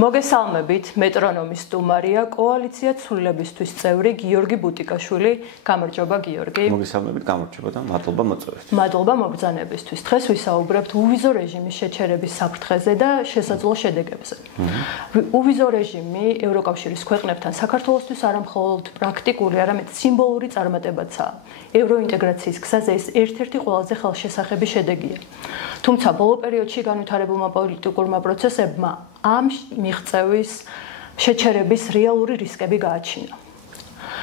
მოგესალმებით, მეტრონომის სტუმარია კოალიცია ცვლილებისთვის წევრი გიორგი ბუტიკაშვილი. გამარჯობა გიორგი. მოგესალმებით, გამარჯობა და მადლობა მოწვევისთვის. მადლობა მობრძანებისთვის. დღეს ვისაუბრებთ უვიზო რეჟიმის შეჩერების საფრთხეზე და შესაძლო შედეგებზე. უვიზო რეჟიმი ევროკავშირის ქვეყნებთან საქართველოსთვის არა მხოლოდ პრაქტიკული, არამედ სიმბოლური წარმატებაცაა. ევროინტეგრაციის გზაზე ეს ერთ-ერთი ყველაზე ხელშესახები შედეგია. თუმცა ბოლო პერიოდში განვითარებულმა პოლიტიკურმა პროცესებმა ამ მიღწევის შეჩერების რეალური რისკები გააჩინა.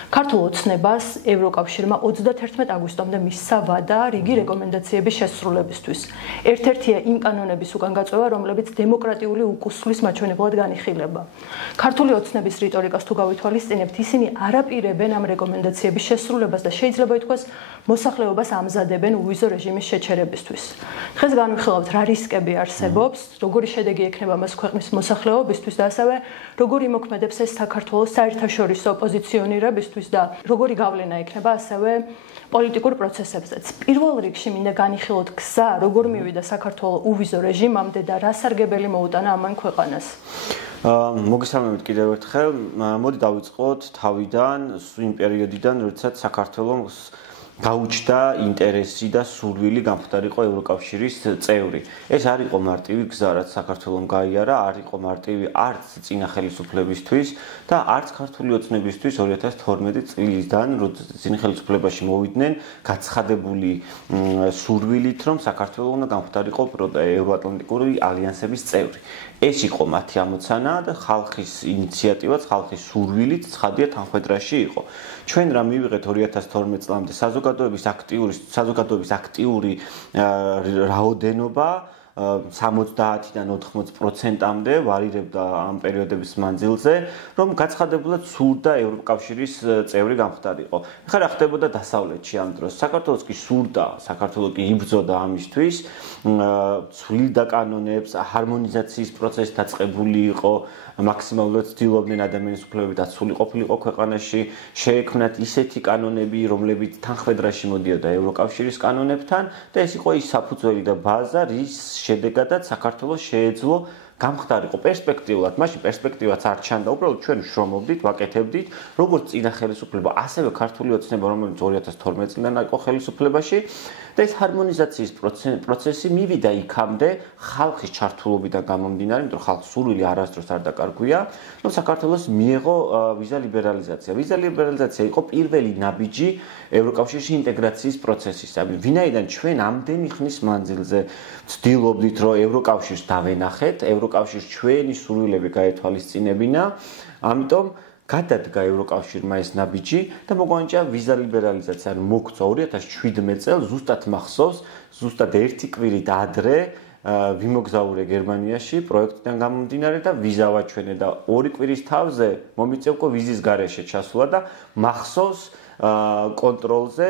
ქართულ ოცნებას ევროკავშირმა 31 აგვისტომდე მისცა ვადა რიგი რეკომენდაციების შესრულებისთვის. ერთ-ერთია იმ კანონების უკან გაწევა, რომლებიც დემოკრატიული უკუსვლის მაჩვენებლად განიხილება. ქართული ოცნების რიტორიკას თუ გავითვალისწინებთ, ისინი არაპირებენ ამ რეკომენდაციების შესრულებას და შეიძლება ითქვას, მოსახლეობას ამზადებენ უვიზო რეჟიმის შეჩერებისთვის. დღეს განვიხილავთ, რა რისკები არსებობს, როგორი შედეგი ექნება მას ქვეყნის მოსახლეობისთვის და ასევე როგორი მოქმედებს ეს საქართველოს საერთაშორისო პოზიციონირებისთვის და როგორი გავლენა ექნება ასევე პოლიტიკურ პროცესებზეც. პირველ რიგში მინდა განიხილოთ გზა, როგორ მივიდა საქართველოს უვიზო რეჟიმამდე და რა სარგებელი მოუტანა ამან ქვეყანას. მოგესალმებით კიდევ ერთხელ. მოდი დავიწყოთ თავიდან, იმ პერიოდიდან, როდესაც საქართველოს გაუჩნდა ინტერესი და სურვილი გამხდარიყო ევროკავშირის წევრი. ეს არ იყო მარტივი გზა, რაც საქართველოს გაიარა, არ იყო მარტივი არც წინა ხელისუფლებისთვის და არც ქართული ოცნებისთვის 2012 წლიდან, როდესაც წინა ხელისუფლებაში მოვიდნენ გაცხადებული სურვილით, რომ საქართველოს უნდა გამხდარიყო ევროატლანტიკური ალიანსების წევრი. ეს იყო მათი ამოცანა და ხალხის ინიციატივაც, ხალხის სურვილით ცხადია თანხმედრაში იყო. ჩვენ რა მივიღეთ 2012 წლამდე საზოგადოების აქტიური რაოდენობა 70-დან 80%-მდე ვარირებდა ამ პერიოდების მანძილზე, რომ გაცხადებულად სურდა ევროკავშირის წევრი გამხდარიყო. ეხლა რა ხდებოდა დასავლეთში ამ დროს? საქართველოს კი სურდა, საქართველოს კი იბრძოდა ამისთვის, ცვლილდა კანონებს, ჰარმონიზაციის პროცესი დაწყებული იყო, მაქსიმალურად ცდილობდნენ ადამიანის უფლებები დაცული ყოფილიყო ქვეყანაში, შეექმნათ ისეთი კანონები, რომლებიც თანხმედრაში მოდიოდა ევროკავშირის კანონებთან და ეს იყო ის საფუძველი და ბაზა, რის შედეგადაც საქართველოს შეეძლო გამხდარიყო პერსპექტიულად. მაშინ პერსპექტივაც არ ჩანდა, უბრალოდ ჩვენ შრომობდით, ვაკეთებდით, როგორც წინა ხელისუფლება, ასევე ქართული ოცნება, რომელიც 2012 წლიდან იყო ხელისუფლებაში და ეს ჰარმონიზაციის პროცესი მივიდა იქამდე ხალხის ჩართულობიდან გამომდინარე, იმიტომ რომ ხალხის სურვილი არასდროს არ დაკარგვია, რომ საქართველოს მიეღო ვიზა ლიბერალიზაცია. ვიზა ლიბერალიზაცია იყო პირველი ნაბიჯი ევროკავშირში ინტეგრაციის პროცესისა. ვინაიდან ჩვენ ამდენი ხნის მანძილზე ვცდილობდით, რომ ევროკავშირს დავენახეთ, ევროკავშირს ჩვენი სურვილები გაეთვალისწინებინა, ამიტომ გადადგა ევროკავშირმა ეს ნაბიჯი და მოგვანიჭა ვიზა ლიბერალიზაცია. მოგვწვა 2017 წელს, ზუსტად მახსოვს, ზუსტად ერთი კვირით ადრე ვიმოგზაურე გერმანიაში პროექტიდან გამომდინარე და ვიზა ვაჩვენე და 2 კვირის თავზე მომიწევკო ვიზის გარეშე ჩასვლა და მახსოვს კონტროლზე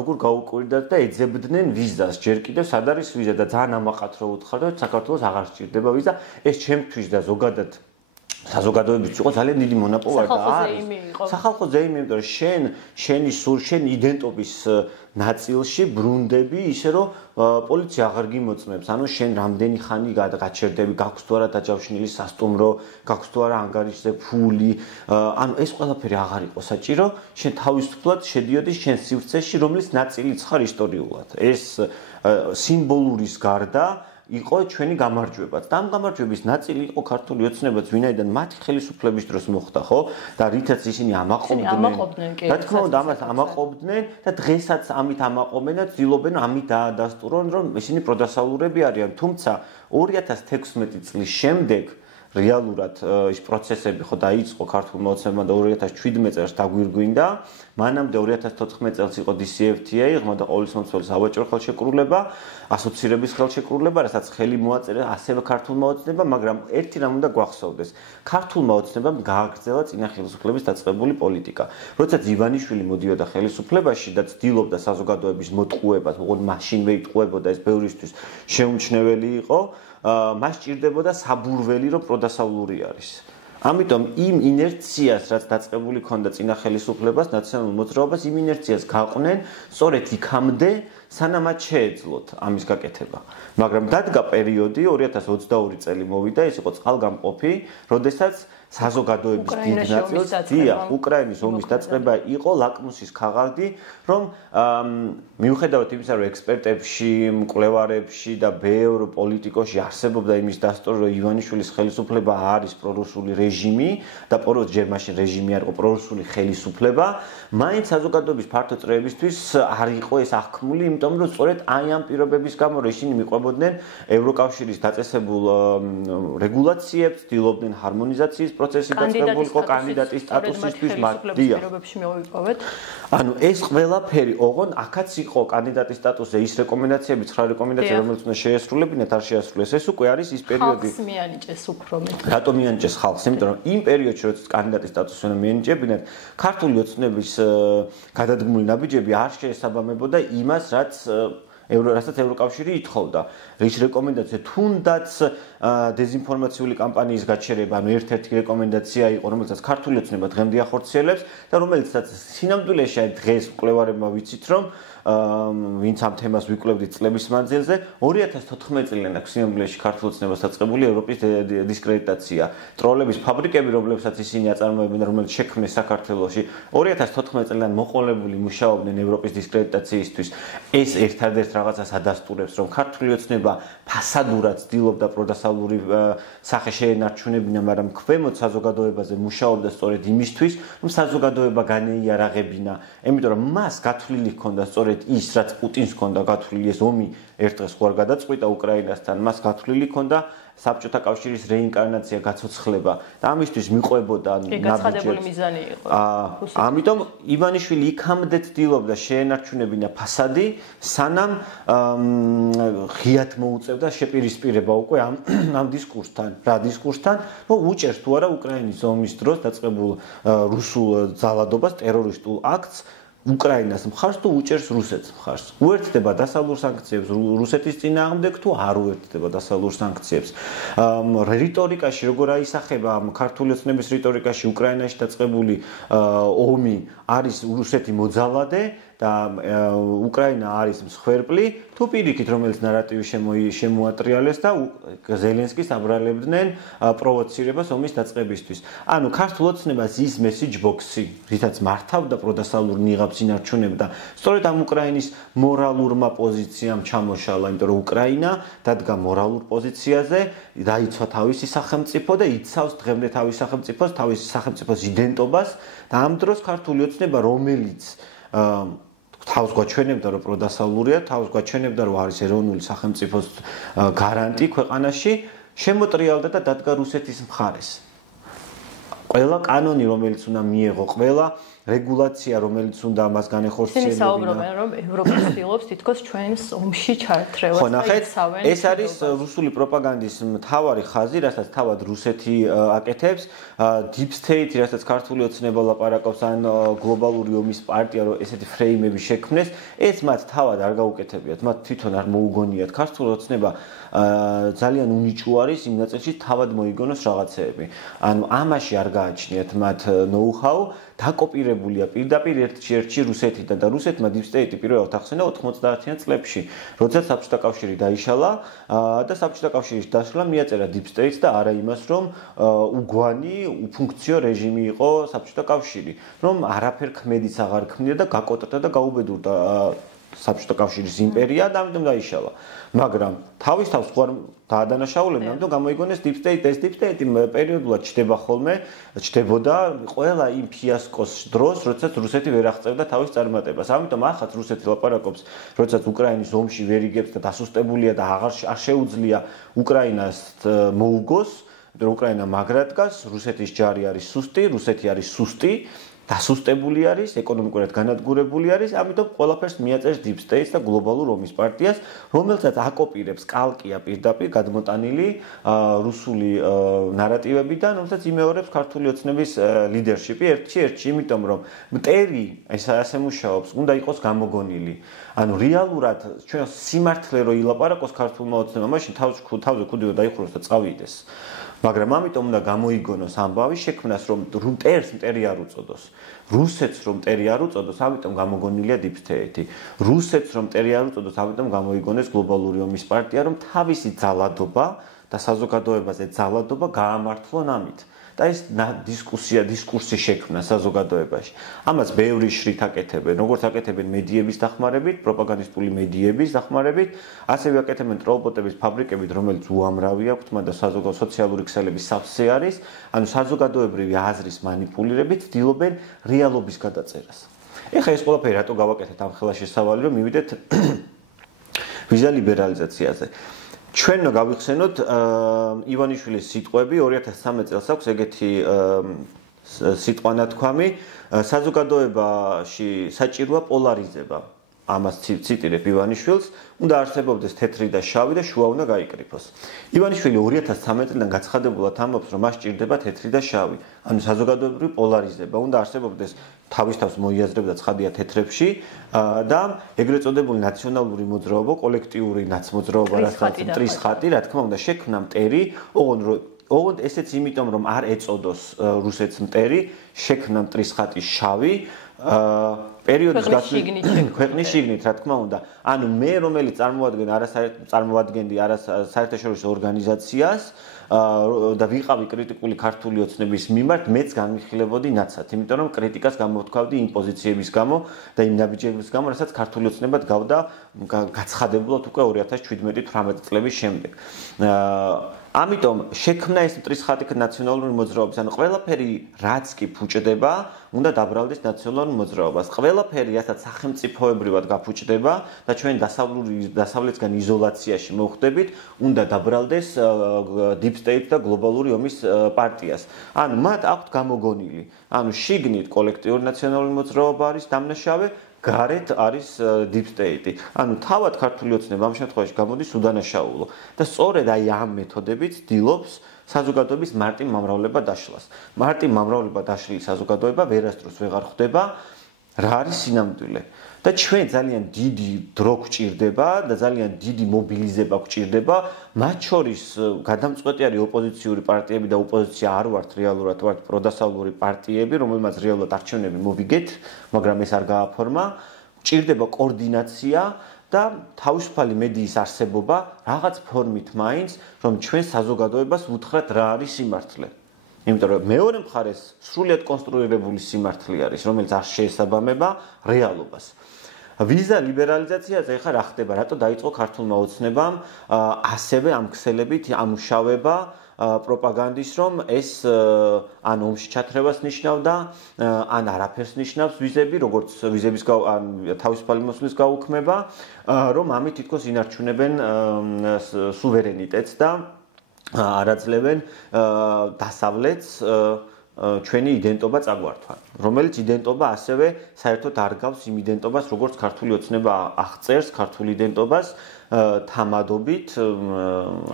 როგორ გაუკვირდათ და ეძებდნენ ვიზას. ჯერ კიდევ სად არის ვიზა და ძალიან ამაყად რო უთხარდა, რომ საქართველოს აღარ სჭირდება ვიზა. ეს ჩემთვის და ზოგადად საზოგადოებისთვის იყო ძალიან დიდი მონოპოლარი და არის სახალხო ზეიმი, იმიტომ რომ შენი შენი იდენტობის ნაწილში ბრუნდები ისე რომ პოლიცია აღარ გიმოწმებს. ანუ შენ რამდენი ხანი გაჩერდები, გაქვს თუ არა დაჯავშნილი სასტუმრო, გაქვს თუ არა ანგარიშზე ფული, ანუ ეს ყველაფერი აღარ იყო საჭირო. შენ თავისუფლად შედიოდი შენ სივრცეში, რომლის ნაწილიც ხარ ისტორიულად. ეს სიმბოლურის გარდა იყო ჩვენი გამარჯვებაც. და ამ გამარჯვების ნაწილი იყო ქართული ოცნებაც, ვინაიდან მათი ხელისუფლების დროს მოხდა, ხო? და რითაც ისინი ამაყობდნენ. რა თქმა უნდა, ამას ამაყობდნენ და დღესაც ამით ამაყობენ და ცდილობენ ამით დაადასტურონ, რომ ისინი პროდასავლურები არიან. თუმცა 2016 წლის შემდეგ რეალურად ის პროცესები ხო დაიწყო ქართულმა ოცნებამ და 2017 წელს დაგვირგვინდა. მანამდე 2014 წელს იყო DCFTA, ღრმა და ყოვლისმომცველი სავაჭრო ხელშეკრულება, ასოცირების ხელშეკრულება, რასაც ხელი მოაწერა ასევე ქართულმა ოცნებამ, მაგრამ ერთი რამ უნდა გვახსოვდეს. ქართულმა ოცნებამ გააგრძელა წინა ხელისუფლების დაწყებული პოლიტიკა. როდესაც ივანიშვილი მოდიოდა ხელისუფლებაში და ცდილობდა საზოგადოების მოტყუებას, უბრალოდ მაშინვე იტყუებოდა, ეს ბევრისთვის შეუმჩნეველი იყო. მას ჭირდებოდა საბურველი, რომ პროდასავლური არის. ამიტომ იმ ინერციას, რაც დაწყებული ქონდა წინა ხელისუფლებას, ნაციონალურ მოძრაობას, იმ ინერციას გაყვნენ სწორედ იქამდე სანამ შეეძლოთ ამის გაკეთება. მაგრამ დადგა პერიოდი 2022 წელი მოვიდა, ეს იყო წყალგამყოფი, როდესაც საზოგადოების დიდ ნაწილს უკრაინის ომის დაწყება იყო ლაკმუსის ქაღალდი, რომ მიუხედავად იმისა, რომ ექსპერტებში, მკვლევარებში და ბევრ პოლიტიკოში არსებობდა იმის დასტური, რომ ივანიშვილის ხელისუფლება არის პრორუსული რეჟიმი და ჯერ მაშინ რეჟიმი არ იყო პრორუსული ხელისუფლება, მაინც საზოგადოების ფართო წრეებისთვის არ იყო ეს აღქმული, იმიტომ რომ სწორედ აი ამ პირობების გამო ისინი მიყვებოდნენ ევროკავშირის დაწესებულ რეგულაციებს, ცდილობდნენ ჰარმონიზაციის პროცესი დაწყებულიყო კანდიდატის სტატუსისთვის მათდია. ანუ ეს ყველაფერი ოღონ აქაც იყო კანდიდატის სტატუსზე ის რეკომენდაციები, 9 რეკომენდაცია, რომელიც უნდა შეესრულებინათ, არ შეასრულეს. ეს უკვე არის ის პერიოდი. ხალხს მიანიჭეს უფრო მეტ. რატომ მიანიჭეს ხალხს? იმიტომ რომ იმ პერიოდში, როდესაც კანდიდატის სტატუსი უნდა მიენიჭებინათ, ქართული ოცნების გადადგმული ნაბიჯები არ შეესაბამებოდა იმას, რასაც ევროკავშირი ითხოვდა. რის რეკომენდაცია თუნდაც დეзинფორმაციული კამპანიის გაჩერება, ანუ ერთ-ერთი რეკომენდაცია იყო, რომელსაც ქართული ოცნება დღემდე ახორციელებს და რომელიცაც სინამდვილეში დღეს მკვლევარებმა ვიცით, რომ ვინც ამ თემას ვიკვლევდით წლების მანძილზე, 2014 წლიდან აქვს სინამდვილეში ქართულ ოცნებას დაწყებული ევროპის დისკრედიტაცია. ტროლების ფაბრიკები, რომლებსაც ისინი აწარმოებენ, რომელიც შექმნეს საქართველოში, 2014 წლიდან მოყოლებული მუშაობდნენ ევროპის დისკრედიტაციისთვის. ეს ერთადერთ რაღაცას ადასტურებს, რომ ქართული ოცნება ფასადურად ცდილობდა პროდასავლური სახე შეენარჩუნებინა, მაგრამ ქვემოთ საზოგადოებაზე მუშაობდა სწორედ იმისთვის, რომ საზოგადოება განეიარაღებინა, იმიტომ რომ მას გათვლილი ჰქონდა სწორედ ის, რაც პუტინს ჰქონდა გათვლილი, ეს ომი ერთ დღეს ხوار გადაწყვიტა უკრაინასთან, მას გათვლილი ჰქონდა საბჭოთა კავშირის რეინკარნაცია, გაცოცხლება და ამისთვის მიყვებოდა გაცხადებული მიზანი იყო. ამიტომ ივანიშვილი იქამდე ცდილობდა შეენარჩუნებინა ფასადი, სანამ ღიად მოუწევდა შეპირისპირება უკვე ამ დისკურსთან. რა დისკურსთან? რომ უჭერს თუ არა უკრაინის ომის დროს დაწყებულ რუსულ ძალადობას, ტერორისტულ აქტს უკრაინას მხარს თუ უჭერს რუსეთს მხარს. უერთდება დასავლურ სანქციებს რუსეთის წინააღმდეგ თუ არ უერთდება დასავლურ სანქციებს. რიტორიკაში როგორ აისახება ქართული ოცნების რიტორიკაში უკრაინაში დაწყებული ომი არის რუსეთი მოძალადე და უკრაინა არის მსხვერპლი, თუ პირიქით რომელიც ნარატივი შემოატრიალეს და ზელენსკის აბრალებდნენ პროვოცირებას ომის დაწყებისთვის. ანუ ქართულ ოცნებას ის მესიჯ ბოქსი, რითაც მართავდა პროდასალურ ნიღაბს ინარჩუნებდა, სწორედ ამ უკრაინის მორალურმა პოზიციამ ჩამოშალა, იმიტომ რომ უკრაინა დადგა მორალურ პოზიციაზე, დაიცვა თავისი სახელმწიფო და იცავს დღემდე თავის სახელმწიფოს, თავის სახელმწიფოს იდენტობას და ამ დროს ქართული ოცნება, რომელიც თავს გვაჩვენებდა, რომ პროდასავლურია, თავს გვაჩვენებდა, რომ არის ეროვნული სახელმწიფოს გარანტი ქვეყანაში, შემოტრიალდა და დადგა რუსეთის მხარეს. ყველა კანონი, რომელიც უნდა მიეღო, ყველა რეგულაცია, რომელიც უნდა მას განეხორციელებინა. ისინი საუბრობენ, რომ ევროპა ცდილობს თითქოს ჩვენს ომში ჩართრევას და იცავენ. ეს არის რუსული პროპაგანდის მთავარი ხაზი, რასაც თავად რუსეთი აკეთებს. Deep State, რასაც ქართული ოცნება ლაპარაკობს, ან გლობალური ომის პარტია, რომ ესეთი ფრეიმები შექმნეს, ეს მათ თავად არ გაუკეთებიათ, მათ თვითონ არ მოუგონიათ. ქართული ოცნება ძალიან უნიჭო არის იმ ნაწილში თავად მოიგონოს რაღაცეები. ანუ ამაში არ გააჩნიათ მათ know-how, დაკოპირებულია პირდაპირ ერთ-ერთი რუსეთიდან და რუსეთმა Deep State პირველად ახსენა 90-იან წლებში, როდესაც საბჭოთა კავშირი დაიშალა და საბჭოთა კავშირის დაშლა მიაწერა Deep State და არა იმას, რომ უგვანი, უფუნქციო რეჟიმი იყო საბჭოთა კავშირი, რომ არაფერ ქმედიც აღარ ქმნიდა და გაკოტრდა და გაუბედურდა საბჭოთა კავშირის იმპერია და ამიტომ დაიშალა. მაგრამ თავის თავს ხوار დაადანაშაულებდნენ, ამიტომ გამოიგონეს Deep State, ეს Deep State პერიოდულად ჩდება ხოლმე, ჩდებოდა ყველა იმ ფიასკოს დროს, როდესაც რუსეთი ვერ აღწევდა თავის წარმატებას. ამიტომ ახაც რუსეთი ლაპარაკობს, როდესაც უკრაინის ომში ვერ იგებს და დასუსტებულია და აღარ შეუძლია უკრაინას მოუგოს, რომ უკრაინა მაგრად დგას, რუსეთის ჯარი არის სუსტი, რუსეთი არის სუსტი. დასუსტებული არის, ეკონომიკურად განადგურებული არის, ამიტომ ყველაფერს მიაწერს Deep State და გლობალურ ომის პარტიას, რომელსაც აკოპირებს კალკია პირდაპირ გადმოტანილი რუსული ნარატივებიდან, რომელსაც იმეორებს ქართული ოცნების ლიდერშიპი ერთ-ერთი, იმიტომ რომ მტერი ასე მუშაობს, უნდა იყოს გამოგონილი. ანუ რეალურად ჩვენ სიმართლე რო ილაპარაკოს ქართულმა ოცნებამ, მაშინ თავზე ქუდიო დაიხუროს და წავიდეს. მაგრამ ამიტომ უნდა გამოიგონოს ამბავი შექმნას რომ მტერს მტერი არ უწოდოს. რუსეთს რომ მტერი არ უწოდოს, ამიტომ გამოგონილია deep state-ი. რუსეთს რომ მტერი არ უწოდოს, ამიტომ გამოიგონეს გლობალური ომის პარტია, რომ თავისი ძალადობა და საზოგადოებაზე ძალადობა გაამართლონ ამით. და ეს დისკურსი შექმნა საზოგადოებაში. ამას ბევრი შრით აკეთებენ, როგორც აკეთებენ მედიების დახმარებით, პროპაგანდისტული მედიების დახმარებით, ასევე აკეთებენ ტროლბოტების ფაბრიკებით, რომელიც უამრავი აქვთ, მაგრამ სოციალური ქსელების სავსე არის, ანუ საზოგადოებრივი აზრის მანიპულირებით ცდილობენ რეალობის გადაწერას. ეხლა ეს ყველაფერი რატო გავაკეთეთ ამ ხელა შესავალი, რომ მივიდეთ ვიზა ლიბერალიზაციაზე. ჩვენ უნდა გავიხსენოთ ივანიშვილის სიტყვები 2013 წელს აქვს ეგეთი სიტყვანათქვამი საზოგადოებაში საჭიროა პოლარიზება. ამას ციტირებ ივანიშვილს, უნდა არსებობდეს თეთრი და შავი და შუა უნდა გაიკრიფოს. ივანიშვილი 2013 წლიდან გაცხადებულად ამბობს, რომ მას სჭირდება თეთრი და შავი, ანუ საზოგადოებრივი პოლარიზება, უნდა არსებობდეს თავის თავს მოიაზრება და ცხადია თეთრებში და ეგრეთ წოდებული ნაციონალური მოძრაობა, კოლექტიური ნაცმოძრაობა, რასაც მტრის ხატი, რა თქმა უნდა, შექმნა მტერი, ოღონდ ესეც იმიტომ, რომ არ ეწოდოს რუსეთს მტერი, შექმნა მტრის ხატი შავი პერიოდის ქვეყნის შიგნით, რა თქმა უნდა. ანუ მე რომელიც წარმოადგენდი საერთაშორისო ორგანიზაციას და ვიყავი კრიტიკული ქართული ოცნების მიმართ, მეც განვიხილებოდი ნაცად, იმიტომ რომ კრიტიკას გამოვთქვავდი იმ პოზიციების გამო და იმ ნაბიჯების გამო, რასაც ქართული ოცნება დგავდა გაცხადებულად უკვე 2017-18 წლების შემდეგ. ამიტომ შექმნა ეს მტრის ხატი ნაციონალური მოძრაობის, ანუ ყველაფერი რაც კი ფუჭდება, უნდა დაბრალდეს ნაციონალურ მოძრაობას. ყველაფერი, რასაც სახელმწიფოებრივად გაფუჭდება და ჩვენ დასავლეთისგან იზოლაციაში მოხვდებით, უნდა დაბრალდეს deep state და გლობალური ომის პარტიას. ანუ მათ აქვთ გამოგონილი, ანუ შიგნით კოლექტიური ნაციონალური მოძრაობა არის დამნაშავე, გარეთ არის deep state-ი. ანუ თავად ქართული ოცნება ამ შემთხვევაში გამოდის უდანაშაულო და სწორედ აი ამ მეთოდებით ცდილობს საზოგადოების მარტი მომრავლება დაშლას. მარტი მომრავლება დაშლილი საზოგადოება ვერასდროს ვეღარ ხვდება რა არის სინამდვილე. და ჩვენ ძალიან დიდი დრო გვჭირდება და ძალიან დიდი მობილიზება გვჭირდება, მათ შორის გადამწყვეტი არის ოპოზიციური პარტიები და ოპოზიცია არ ვართ რეალურად, ვართ პროდასავლური პარტიები, რომელმაც რეალურად არჩევნები მოვიგეთ, მაგრამ ეს არ გააფორმა. გვჭირდება კოორდინაცია და თავისუფალი მედიის არსებობა რაღაც ფორმით მაინც, რომ ჩვენ საზოგადოებას ვუთხრათ რა არის სიმართლე. იმიტომ რომ მეორე მხარეს სრულიად კონსტრუირებული სიმართლე არის, რომელიც არ შეესაბამება რეალობას. ვიზა ლიბერალიზაციაზე ახლა რა ხდება, რატო დაიწყო ქართულმა ოცნებამ ასევე ამ ქსელებით ამუშავება პროპაგანდის, რომ ეს ან ომში ჩათრევას ნიშნავდა, ან არაფერს ნიშნავს ვიზები, როგორც ვიზების თავისუფალი მოსვლის გაუქმება, რომ ამით თითქოს ინარჩუნებენ სუვერენიტეტს და არაძლევენ დასავლეთს ჩვენი იდენტობა წაგვართვან, რომელიც იდენტობა ასევე საერთოდ არ გავს იმ იდენტობას, როგორც ქართული ოცნება აღწერს ქართული იდენტობას თამადობით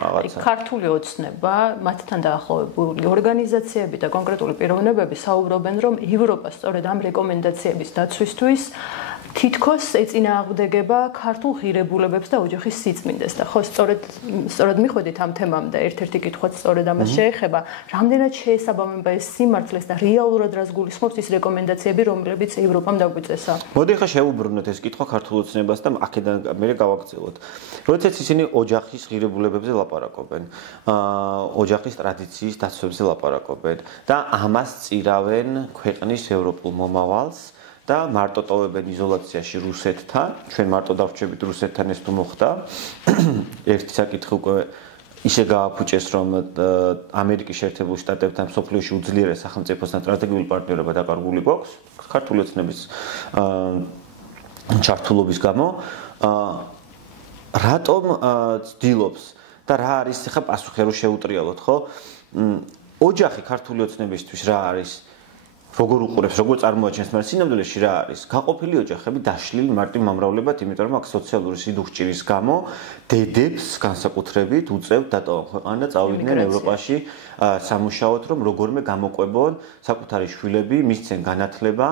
რაღაცა. ქართული ოცნება, მათთან დაახლოებული ორგანიზაციები და კონკრეტული პიროვნებები საუბრობენ, რომ ევროპა სწორედ ამ რეკომენდაციების დაცვისთვის თითქოს ეწინააღმდეგება ქართულ ღირებულებებს და ოჯახის სიწმინდეს და ხო სწორედ მიხვედით ამ თემამ და ერთ-ერთი კითხვაც სწორედ ამას შეეხება, რამდენად შეესაბამება ეს სიმართლეს და რეალურად რას გულისხმობს ის რეკომენდაციები, რომლებიც ევროპამ დაგვიწესა. მოდი ახლა შევუბრუნოთ ეს კითხვა ქართულ ოცნებას და აქედან მე გავაგრძელოთ. როდესაც ისინი ოჯახის ღირებულებებზე ლაპარაკობენ, ოჯახის ტრადიციის დაცვებზე ლაპარაკობენ და ამას წირავენ ქვეყნის ევროპულ მომავალს და მარტო ტოვებენ იზოლაციაში რუსეთთან, ჩვენ მარტო დავრჩებით რუსეთთან ეს თუ მოხდა. ერთი საკითხი უკვე ისე გააფუჭეს, რომ ამერიკის შეერთებულ შტატებთან მსოფლიოში უძლიერეს სახელმწიფოსთან სტრატეგიული პარტნიორობა დაკარგული გვაქვს ქართული ოცნების ჩართულობის გამო. რატომ ცდილობს და რა არის ახლა პასუხი რო შეუტრიალოთ, ხო? ოჯახი ქართული ოცნებისთვის რა არის? როგორ უყურებს, როგორ წარმოაჩენს, მაგრამ სინამდვილეში რა არის? გაყოფილი ოჯახები დაშლილი მარტივ მომრავლებად, იმიტომ რომ აქ სოციალური სიდუხჭირის გამო დედებს განსაკუთრებით უწევთ დატოვა ქვეყანა, წავიდნენ ევროპაში სამუშაოდ, რომ როგორმე გამოყვებონ საკუთარი შვილები, მისცენ განათლება,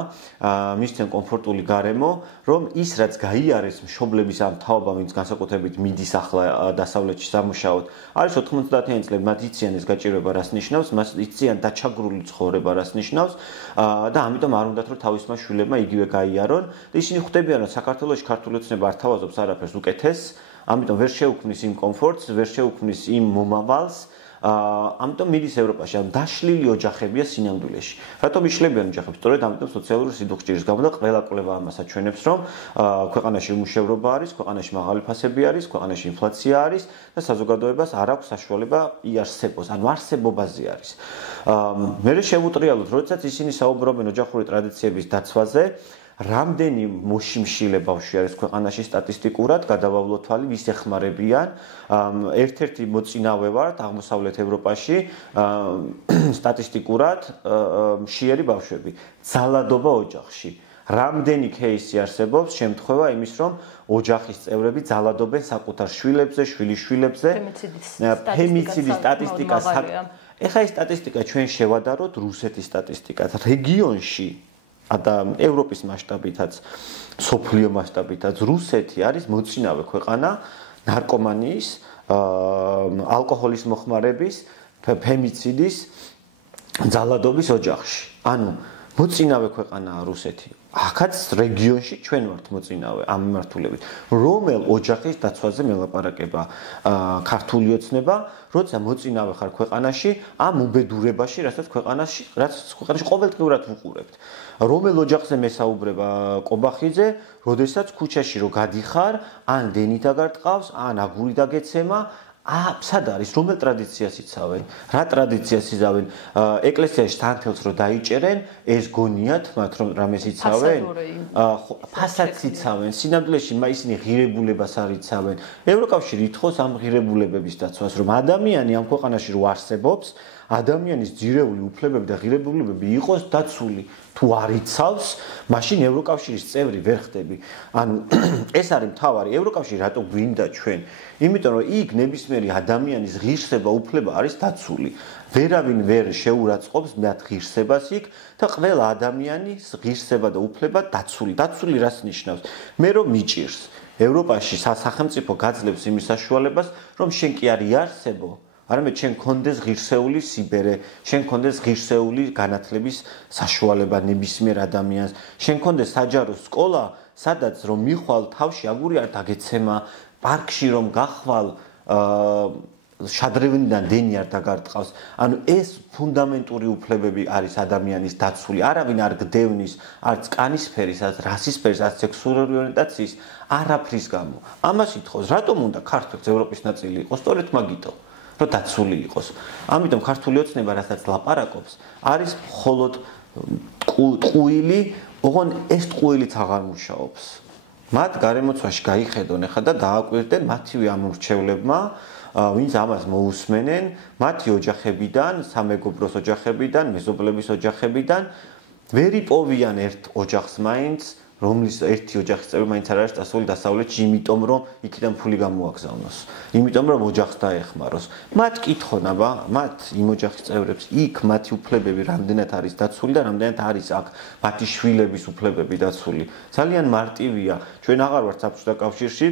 მისცენ კომფორტული გარემო, რომ ის რაც გაიარეს მშობლების ამ თაობა, ვინც განსაკუთრებით მიდის ახლა დასავლეთში სამუშაოდ, არის 90-იანი წლები, მათ იციან ეს გაჭირვება რას ნიშნავს, მას იციან დაჩაგრული ცხოვრება რას ნიშნავს. და ამიტომ არ უნდათ რომ თავისმა შვილებმა იგივე გაიარონ და ისინი ხვდებიან რომ საქართველოში ქართული ოცნება არ თავაზობს არაფერს უკეთეს, ამიტომ ვერ შეუქმნის იმ კომფორტს, ვერ შეუქმნის იმ მომავალს, ამიტომ მიდის ევროპაში, ან დაშლილი ოჯახებია სინამდვილეში. რატომ იშლებიან ოჯახებს? სწორედ ამიტომ სოციალური სიდუხჭირის გამო და ყველა კვლევა ამას აჩვენებს, რომ ქვეყანაში უმუშევრობა არის, ქვეყანაში მაღალი ფასები არის, ქვეყანაში ინფლაცია არის და საზოგადოებას არ აქვს საშუალება იარსებოს, ანუ არსებობაზე არის. მე შევუტრიალოთ, როდესაც ისინი საუბრობენ ოჯახური ტრადიციების დაცვაზე, რამდენი მოშიმშილე ბავშვი არის ქვეყანაში სტატისტიკურად, გადავავლოთ თვალი, ვის ეხმარებიან. ერთ-ერთი მოწინავე ვართ აღმოსავლეთ ევროპაში სტატისტიკურად მშიერი ბავშვები, ძალადობა ოჯახში. რამდენი кейსი არსებობს შემთხვევა იმის, რომ ოჯახის წევრები ძალადობენ საკუთარ შვილებზე, შვილიშვილებზე, ფემიციდის სტატისტიკას. ეხლა ეს სტატისტიკა ჩვენ შევადაროთ რუსეთის სტატისტიკას. რეგიონში და ევროპის მასშტაბითაც, სოფლიო მასშტაბითაც რუსეთი არის მოწინავე ქვეყანა ნარკომანიის, ალკოჰოლის მოხმარების, ფემიციდის, ძალადობის ოჯახში. ანუ მოწინავე ქვეყანაა რუსეთი. აქაც რეგიონში ჩვენ ვართ მოწინავე ამ მიმართულებით. რომელ ოჯახის დაცვაზე მელაპარაკება ქართული ოცნება, როცა მოწინავე ხარ ქვეყანაში, ამ უბედურებაში, რასაც ქვეყანაში ყოველდღიურად ვუყურებთ. რომელ ოჯახზე მესაუბრება კობახიძე, როდესაც ქუჩაში რო გადიხარ, ან დენი დაგარტყავს, ან აგური დაგეცემა, სად არის, რომელ ტრადიციას იცავენ? რა ტრადიციას იცავენ? ეკლესიაში თანთელს რო დაიჭერენ, ეს გონიათ მათ რომ რამეს იცავენ? ფასადს იცავენ. სინამდვილეში ისინი ღირებულებას არ იცავენ. ევროკავშირი ითხოვს ამ ღირებულებების დაცვას, რომ ადამიანი ამ ქვეყანაში რო არსებობს, ადამიანის ძირეული უფლებები და ღირებულებები იყოს დაცული. თუ არ იცავს, მაშინ ევროკავშირის წევრი ვერ ხდები. ანუ ეს არის მთავარი. ევროკავშირი რატო გვინდა ჩვენ? იმიტომ რომ იქ ნებისმიერი ადამიანის ღირსება, უფლება არის დაცული. ვერავინ ვერ შეურაცხყოფს მათ ღირსებას იქ და ყველა ადამიანის ღირსება და უფლება დაცული. დაცული რას ნიშნავს? მე რომ მიჭირს ევროპაში სახელმწიფო გაძლევს იმის საშუალებას, რომ შენ კი არ იარსებო, არამედ შენ გქონდეს ღირსეული სიბერე, შენ გქონდეს ღირსეული განათლების საშუალება ნებისმიერ ადამიანს, შენ გქონდეს საჯარო სკოლა, სადაც რომ მიხვალ თავში აგური არ დაგეცემა, პარკში რომ გახვალ შადრევნიდან დენი არ დაგარტყავს. ანუ ეს ფუნდამენტური უფლებები არის ადამიანის დაცული. არავინ არ გდევნის არც კანისფერის, არც რასისფერის, არც სექსუალური ორიენტაციის არაფრის გამო. ამას ითხოვს, რატომ უნდა ქართლს ევროპის ნაწილი იყოს? სწორედ მაგითო. რომ დაცული იყოს. ამიტომ ქართული ოცნება რასაც ლაპარაკობს, არის მხოლოდ ტყუილი, ოღონ ეს ტყუილიც აღარ მუშაობს. მათ გარემოცვაში გაიხედონ ახლა და დააკვირდნენ მათივე ამ მრჩევლებმა, ვინც ამას მოусმენენ, მათი ოჯახებიდან, სამეგობროს ოჯახებიდან, მეზობლების ოჯახებიდან, ვერ იპოვიან ერთ ოჯახს მაინც, რომლის ერთი ოჯახის წევრი მაინც არ არის წასული დასავლეთში, იმიტომ რომ იქიდან ფული გამოაგზავნოს. იმიტომ რომ ოჯახს დაეხმაროს. მათ კითხონ, აბა, მათ იმ ოჯახის წევრებს, იქ მათი უფლებები რამდენად არის დაცული და რამდენად არის აქ მათი შვილების უფლებები დაცული. ძალიან მარტივია. ჩვენ აღარ ვართ საბჭოთა კავშირში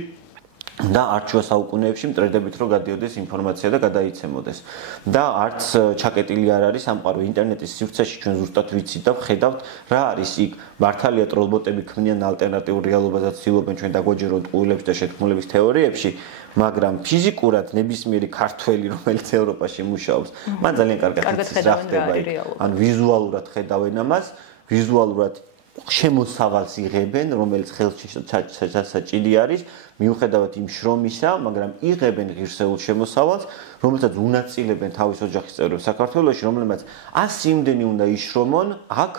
და არც შუა საუკუნეებში მტრედებით რომ გადიოდეს ინფორმაცია და გადაიცემოდეს. და არც ჩაკეტილი არ არის სამყარო ინტერნეტის სივრცეში ჩვენ ზუსტად ვიცით და ვხედავთ რა არის იქ. მართალია ტროლბოტები ქმნიან ალტერნატიულ რეალობას და ცდილობენ ჩვენ დაგვაჯერონ ტყუილებს და შეთქმულების თეორიებში, მაგრამ ფიზიკურად ნებისმიერი ქართველი რომელიც ევროპაში მუშაობს, მან ძალიან კარგად იცის რა ხდება იქ. ან ვიზუალურად ხედავენ ამას, ვიზუალურად შემოსავალს იღებენ, რომელიც ხელში საჭირი არის, მიუხედავად იმ შრომისა, მაგრამ იღებენ ღირსეულ შემოსავალს, რომელსაც უნაწილებენ თავის ოჯახის წევრებს საქართველოში, რომელმაც 100 იმდენი უნდა იშრომონ, აქ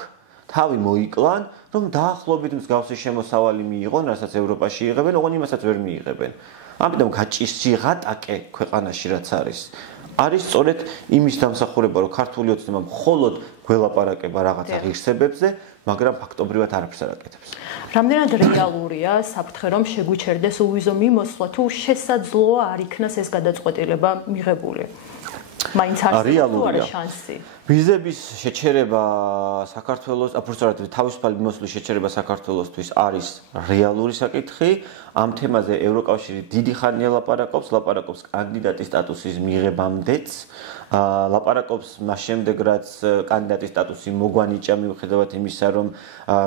თავი მოიკლან, რომ დაახლოებით მსგავსი შემოსავალი მიიღონ, რასაც ევროპაში იღებენ, ოღონდ იმასაც ვერ მიიღებენ. ამიტომ გაჭირსიღატაკე ქვეყანაში რაც არის. არის სწორედ იმის დამსახურება, რომ ქართული ოცნება მხოლოდ გველაპარაკება რაღაცა ღირსებებზე, მაგრამ ფაქტობრივად არაფერს არ აკეთებს. რამდენად რეალურია საფრთხე, რომ შეგვიჩერდეს უვიზო მიმოსვლა, თუ შესაძლოა არ იქნას ეს გადაწყვეტილება მიღებული? მაინც არის შანსი. ვიზების შეჩერება საქართველოს, აბსოლუტურად თავისუფალი მიმოსვლის შეჩერება საქართველოსთვის არის რეალური საკითხი. ამ თემაზე ევროკავშირი დიდი ხანია ლაპარაკობს კანდიდატის სტატუსის მიღებამდეც. ლაპარაკობს მას შემდეგ, რაც კანდიდატის სტატუსი მოგვანიჭა მიუხედავად იმისა, რომ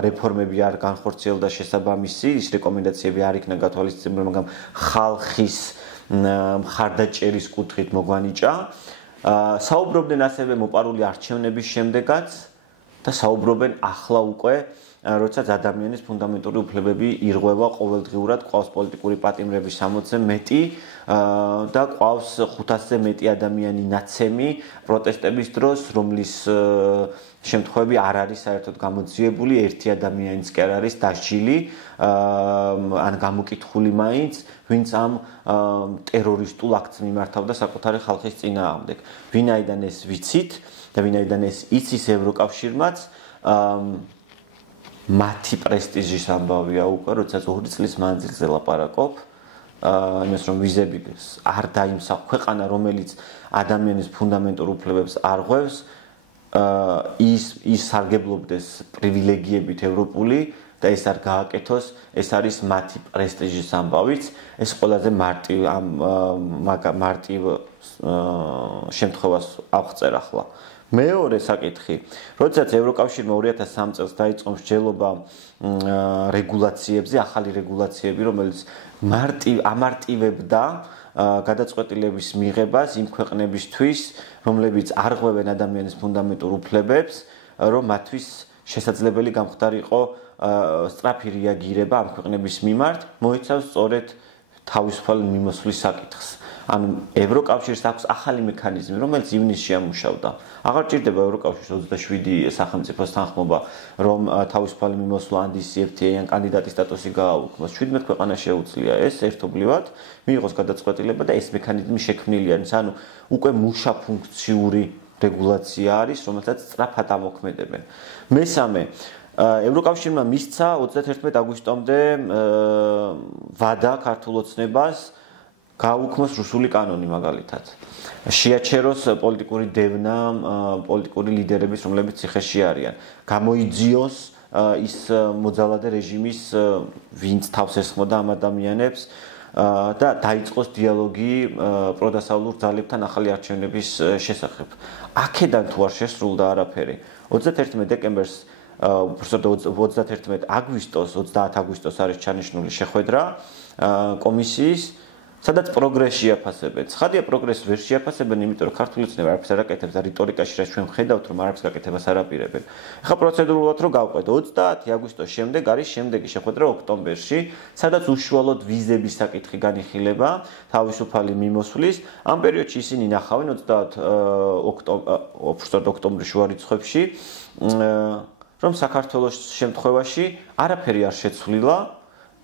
რეფორმები არ განხორციელდა შესაბამისი, ის რეკომენდაციები არ იქნა გათვალისწინებული, მაგრამ ხალხის მხარდაჭერის კუთხით მოგვანიჭა. საუბრობდნენ ასევე მოპარული არჩევნების შემდეგაც და საუბრობენ ახლა უკვე, როდესაც ადამიანის ფუნდამენტური უფლებები ირღვევა ყოველდღიურად, ყავს პოლიტიკური პატიმრების 60-ზე მეტი და ყავს 500-ზე მეტი ადამიანი ნაცემი პროტესტების დროს, რომლის შემთხვევები არ არის საერთოდ გამოძიებული, ერთი ადამიანიც კი არ არის დასჯილი ან გამოკითხული მაინც, ვინც ამ ტერორისტულ აქტს მიმართავდა საკუთარი ხალხის წინააღმდეგ. ვინაიდან ეს ვიცით და ვინაიდან ეს იცის ევროკავშირმაც, მათი პრესტიჟის ამბავია უკვე, როდესაც 2 წლის მანძილზე ლაპარაკობ, იმას რომ ვიზები არ დაიმსახ ქვეყანა, რომელიც ადამიანის ფუნდამენტურ უფლებებს არღვევს, ის სარგებლობდეს პრივილეგიებით ევროპული და ეს არ გააკეთოს, ეს არის მათი პრესტიჟის ამბავიც, ეს ყველაზე მარტივ შემთხვევას აღწერ ახლა. მეორე საკითხი, როდესაც ევროკავშირმა 2003 წელს დაიწყო მსჯელობა რეგულაციებზე, ახალი რეგულაციები, რომელიც ამარტივებდა გადაწყვეტილების მიღებას იმ ქვეყნებისთვის, რომლებიც არღვევენ ადამიანის ფუნდამენტურ უფლებებს, რომ მათთვის შესაძლებელი გამხდარიყო სწრაფი რეაგირება ამ ქვეყნების მიმართ, მოიცავს სწორედ თავისუფალი მიმოსვლის საკითხს. ანუ ევროკავშირს აქვს ახალი მექანიზმი, რომელიც ივნისში ამუშავდა. აღარ ჭირდება ევროკავშირის 27 სახელმწიფოს თანხმობა, რომ თავისუფალი მიმოსვლა ან DCFTA ან კანდიდატის სტატუსი გააუქმოს. 17 ქვეყანა შეუძლია ეს ერთობლივად მიიღოს გადაწყვეტილება და ეს მექანიზმი შექმნილი არის. ანუ უკვე მუშა ფუნქციური რეგულაცია არის, რომელსაც სწრაფად ამოქმედებენ. მესამე, ევროკავშირმა მისცა 31 აგვისტომდე ვადა ქართულ ოცნებას გააუქმოს რუსული კანონი მაგალითად. შეაჩეროს პოლიტიკური დევნა, პოლიტიკური ლიდერების, რომლებიც ციხეში არიან. გამოიძიოს ის მოძალადე რეჟიმის, ვინც თავს ესხმოდა ამ ადამიანებს და დაიწყოს დიალოგი პროდასავლურ ძალებთან ახალი არჩევნების შესახებ. აქედან თუ არ შესრულდა არაფერი, 31 დეკემბერს 31 აგვისტოს, 30 აგვისტოს არის ჩანიშნული შეხვედრა კომისიის, სადაც პროგრესი აფასებენ. ცხადია, პროგრესს ვერ შეაფასებენ, იმიტომ რომ ქართული ოცნება არაფერს არ აკეთებს და რიტორიკაში რაც ჩვენ ვხედავთ, რომ არაფერს გაკეთებას არ აპირებენ. ეხლა პროცედურულად რო გავყვეთ, 30 აგვისტოს შემდეგ არის შემდეგი შეხვედრა ოქტომბერში, სადაც უშუალოდ ვიზების საკითხი განიხილება თავისუფალი მიმოსვლის. ამ პერიოდში ისინი ნახავენ 30 ოქტომბრის შუა რიცხვებში, რომ საქართველოს შემთხვევაში არაფერი არ შეცვლილა.